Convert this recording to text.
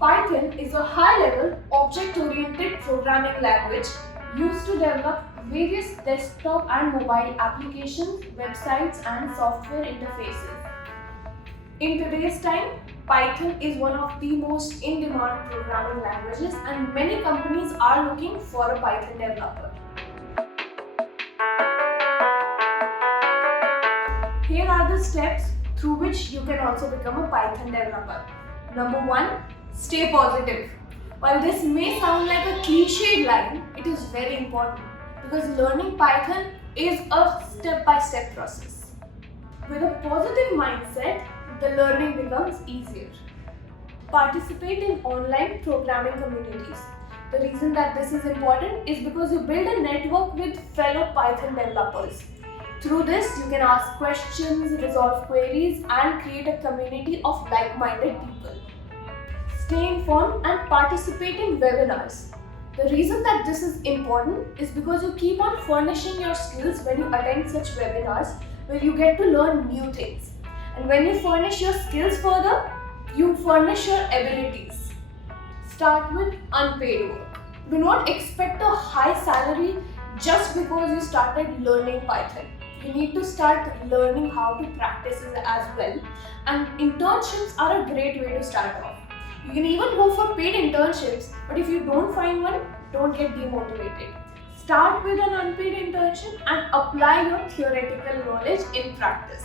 Python is a high-level, object-oriented programming language used to develop various desktop and mobile applications, websites, and software interfaces. In today's time, Python is one of the most in-demand programming languages, and many companies are looking for a Python developer. Here are the steps through which you can also become a Python developer. Number 1. Stay positive. While this may sound like a cliched line, it is very important because learning Python is a step-by-step process. With a positive mindset, the learning becomes easier. Participate in online programming communities. The reason that this is important is because you build a network with fellow Python developers. Through this, you can ask questions, resolve queries, and create a community of like-minded people. Stay informed and participate in webinars. The reason that this is important is because you keep on furnishing your skills when you attend such webinars where you get to learn new things. And when you furnish your skills further, you furnish your abilities. Start with unpaid work. Do not expect a high salary just because you started learning Python. You need to start learning how to practice it as well. And internships are a great way to start off. You can even go for paid internships, but if you don't find one, don't get demotivated. Start with an unpaid internship and apply your theoretical knowledge in practice.